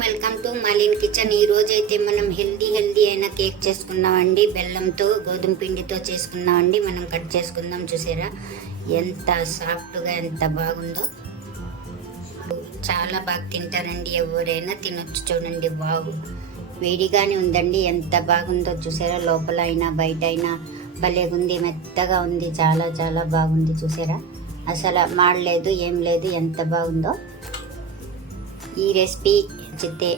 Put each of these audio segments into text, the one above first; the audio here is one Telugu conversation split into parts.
Welcome to మలిన్ kitchen. ఈ రోజు అయితే మనం హెల్దీ హెల్దీ అయిన కేక్ చేసుకున్నామండి బెల్లంతో గోధుమ పిండితో చేసుకున్నామండి మనం కట్ చేసుకుందాం చూసారా? ఎంత సాఫ్ట్గా ఎంత బాగుందో. చాలా బాగా తింటారండి ఎవరైనా. తినొచ్చు చూడండి. బాగు వేడిగానే ఉందండి. ఎంత బాగుందో చూసారా? లోపల అయినా బయట అయినా భలేగుంది మెత్తగా ఉంది. చాలా చాలా బాగుంది చూసారా? అసలు మాడలేదు ఏం లేదు. ఎంత బాగుందో. ఈ రెసిపీ నచ్చితే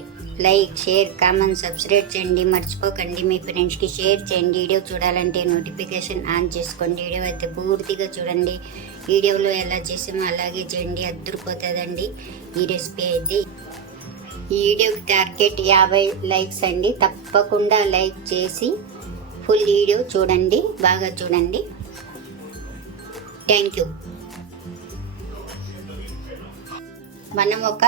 లైక్ షేర్ కామెంట్ సబ్స్క్రైబ్ చేయండి. మర్చిపోకండి. మీ ఫ్రెండ్స్కి షేర్ చేయండి. వీడియో చూడాలంటే నోటిఫికేషన్ ఆన్ చేసుకోండి. వీడియో అయితే పూర్తిగా చూడండి. వీడియోలో ఎలా చేసామో అలాగే చేయండి. అద్దరిపోతుందండి. ఈ రెసిపీ అయితే ఈ వీడియోకి టార్గెట్ యాభై లైక్స్ అండి. తప్పకుండా లైక్ చేసి ఫుల్ వీడియో చూడండి. బాగా చూడండి. Thank you. మనం ఒక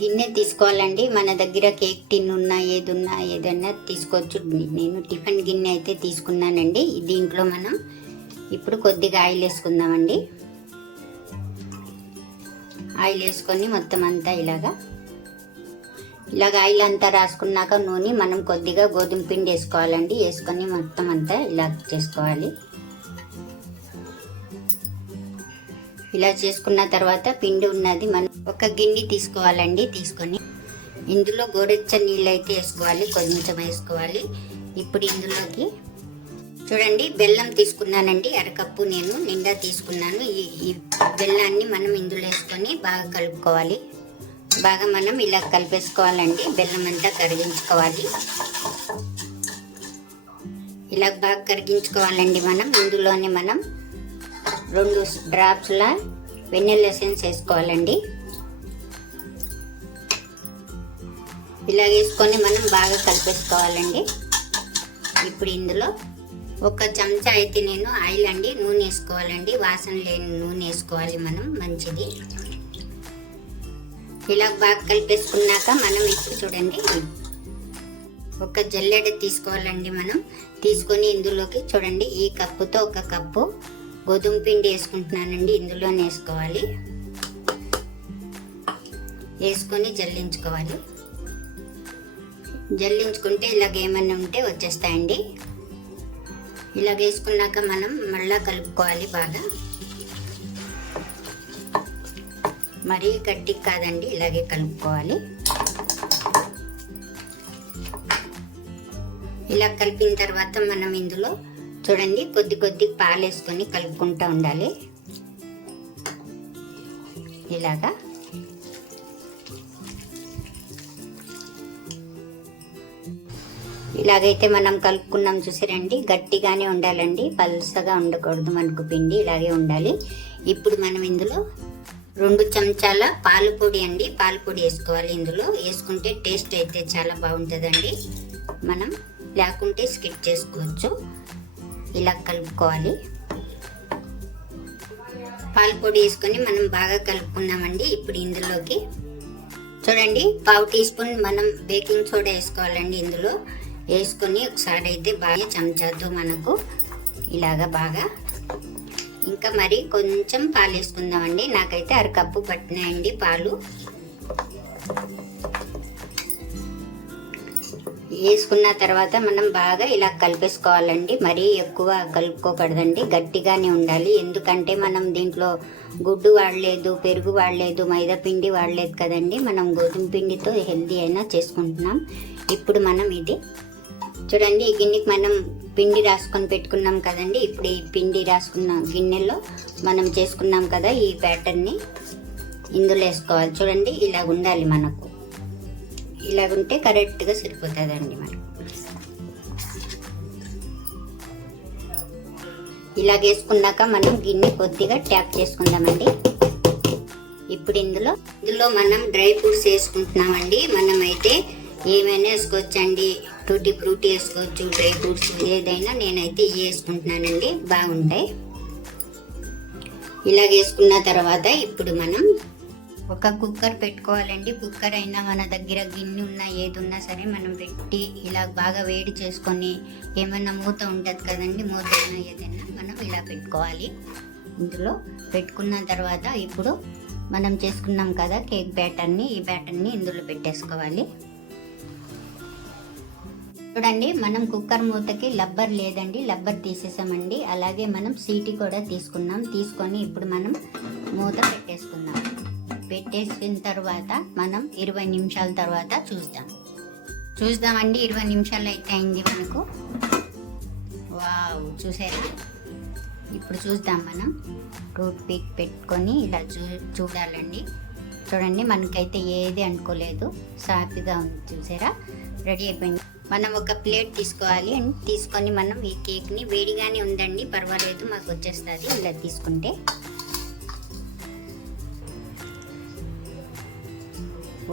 గిన్నె తీసుకోవాలండి. మన దగ్గర కేక్ టిన్ ఉన్నా ఏది ఉన్నా ఏదైనా తీసుకోవచ్చు. నేను టిఫిన్ గిన్నె అయితే తీసుకున్నానండి. దీంట్లో మనం ఇప్పుడు కొద్దిగా ఆయిల్ వేసుకుందామండి. ఆయిల్ వేసుకొని మొత్తం అంతా ఇలాగా ఇలాగ ఆయిల్ అంతా రాసుకున్నాక నూనె మనం కొద్దిగా గోధుమ పిండి వేసుకోవాలండి. వేసుకొని మొత్తం అంతా ఇలా చేసుకోవాలి. ఇలా చేసుకున్న తర్వాత పిండి ఉన్నది మనం ఒక గిన్నె తీసుకోవాలండి తీసుకొని. ఇందులో గోరెచ్చ నీళ్ళు అయితే వేసుకోవాలి కొంచెం వేసుకోవాలి. ఇప్పుడు ఇందులోకి చూడండి బెల్లం తీసుకున్నానండి అరకప్పు నేను నిండా తీసుకున్నాను. ఈ ఈ బెల్లాన్ని మనం ఇందులో వేసుకొని బాగా కలుపుకోవాలి. బాగా మనం ఇలా కలిపేసుకోవాలండి బెల్లం అంతా కరిగించుకోవాలి. ఇలా బాగా కరిగించుకోవాలండి మనం. ఇందులోనే మనం రెండు డ్రాప్స్ల వెన్నెల్ ఎసెన్స్ వేసుకోవాలండి. ఇలా వేసుకొని మనం బాగా కలిపేసుకోవాలండి. ఇప్పుడు ఇందులో ఒక చెంచా అయితే నేను ఆయిల్ అండి నూనె వేసుకోవాలండి. వాసన లేని నూనె వేసుకోవాలి మనం మంచిది. ఇలా బాగా కలిపేసుకున్నాక మనం ఇప్పుడు చూడండి. ఒక జల్లెడ తీసుకోవాలండి మనం. తీసుకొని ఇందులోకి చూడండి ఈ కప్పుతో ఒక కప్పు గోధుమ పిండి వేసుకుంటున్నానండి ఇందులోనే వేసుకోవాలి. వేసుకొని జల్లించుకోవాలి. జల్లించుకుంటే ఇలాగ ఏమన్నా ఉంటే వచ్చేస్తాయండి. ఇలా వేసుకున్నాక మనం మళ్ళా కలుపుకోవాలి బాగా. మరీ గట్టికి కాదండి ఇలాగే కలుపుకోవాలి. ఇలా కలిపిన తర్వాత మనం ఇందులో చూడండి కొద్ది కొద్ది పాలు వేసుకొని కలుపుకుంటూ ఉండాలి. ఇలాగా. ఇలాగైతే మనం కలుపుకున్నాం చూసారండి. గట్టిగానే ఉండాలండి. పలుసగా ఉండకూడదు మనకు పిండి ఇలాగే ఉండాలి. ఇప్పుడు మనం ఇందులో రెండు చెంచాల పాలు పొడి అండి. పాలు పొడి వేసుకోవాలి ఇందులో. వేసుకుంటే టేస్ట్ అయితే చాలా బాగుంటుందండి. మనం లేకుంటే స్కిప్ చేసుకోవచ్చు. ఇలా కలుపుకోవాలి. పాలు పొడి వేసుకొని మనం బాగా కలుపుకున్నామండి. ఇప్పుడు ఇందులోకి చూడండి పావు టీ స్పూన్ మనం బేకింగ్ సోడా వేసుకోవాలండి ఇందులో. వేసుకొని ఒకసారి అయితే బాగా చెంచాతో మనకు. ఇలాగా బాగా. ఇంకా మరి కొంచెం పాలు వేసుకుందామండి. నాకైతే అరకప్పు పట్టినాయండి పాలు. వేసుకున్న తర్వాత మనం బాగా ఇలా కలిపేసుకోవాలండి. మరీ ఎక్కువ కలుపుకోకూడదండి. గట్టిగానే ఉండాలి. ఎందుకంటే మనం దీంట్లో గుడ్డు వాడలేదు పెరుగు వాడలేదు మైదా పిండి వాడలేదు కదండి. మనం గోధుమ పిండితో హెల్దీ అయినా చేసుకుంటున్నాం. ఇప్పుడు మనం ఇది చూడండి ఈ గిన్నెకి మనం పిండి రాసుకొని పెట్టుకున్నాం కదండి. ఇప్పుడు ఈ పిండి రాసుకున్న గిన్నెలో మనం చేసుకున్నాం కదా ఈ ప్యాటర్న్ని ఇందులో వేసుకోవాలి. చూడండి ఇలా ఉండాలి మనకు. ఇలాగుంటే కరెక్ట్గా సరిపోతుందండి మనకు. ఇలా వేసుకున్నాక మనం గిన్నె కొద్దిగా ట్యాప్ చేసుకుందామండి. ఇప్పుడు ఇందులో ఇందులో మనం డ్రై ఫ్రూట్స్ వేసుకుంటున్నామండి. మనం అయితే ఏమైనా వేసుకోవచ్చండి? టూటీ ఫ్రూటీ వేసుకోవచ్చు డ్రై ఫ్రూట్స్ ఏదైనా నేనైతే ఇవి వేసుకుంటున్నానండి. బాగుంటాయి. ఇలా వేసుకున్న తర్వాత ఇప్పుడు మనం ఒక కుక్కర్ పెట్టుకోవాలండి. కుక్కర్ అయినా మన దగ్గర గిన్నె ఉన్నా ఏది ఉన్నా సరే మనం పెట్టి ఇలా బాగా వేడి చేసుకొని ఏమైనా మూత ఉంటుంది కదండి మూత అయినా ఏదైనా మనం ఇలా పెట్టుకోవాలి. ఇందులో పెట్టుకున్న తర్వాత ఇప్పుడు మనం చేసుకున్నాం కదా కేక్ బ్యాటర్ని ఈ బ్యాటర్ని ఇందులో పెట్టేసుకోవాలి. చూడండి మనం కుక్కర్ మూతకి లబ్బర్ లేదండి లబ్బర్ తీసేసామండి. అలాగే మనం సీటీ కూడా తీసుకున్నాం. తీసుకొని ఇప్పుడు మనం మూత పెట్టేసుకుందాం. పెట్టేసిన తర్వాత మనం ఇరవై నిమిషాల తర్వాత చూద్దాం. చూద్దామండి ఇరవై నిమిషాలు అయితే అయింది మనకు. వావ్ చూసారా? ఇప్పుడు చూద్దాం మనం. రూట్ పీక్ పెట్టుకొని ఇలా చూ చూడాలండి. చూడండి మనకైతే ఏది అనుకోలేదు. సాఫీగా ఉంది చూసారా? రెడీ అయిపోయింది. మనం ఒక ప్లేట్ తీసుకోవాలి అండ్ తీసుకొని మనం ఈ కేక్ని వేడిగానే ఉందండి పర్వాలేదు మాకు వచ్చేస్తుంది. ఇలా తీసుకుంటే.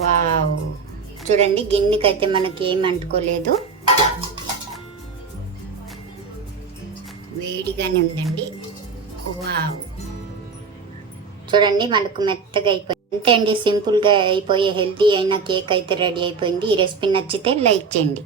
వావ్. చూడండి గిన్నెకైతే మనకి ఏం అంటుకోలేదు. వేడిగానే ఉందండి. వావ్. చూడండి మనకు మెత్తగా అయిపోయింది. అంతే అండి సింపుల్గా అయిపోయే హెల్తీ అయిన కేక్ అయితే రెడీ అయిపోయింది. ఈ రెసిపీ నచ్చితే లైక్ చేయండి.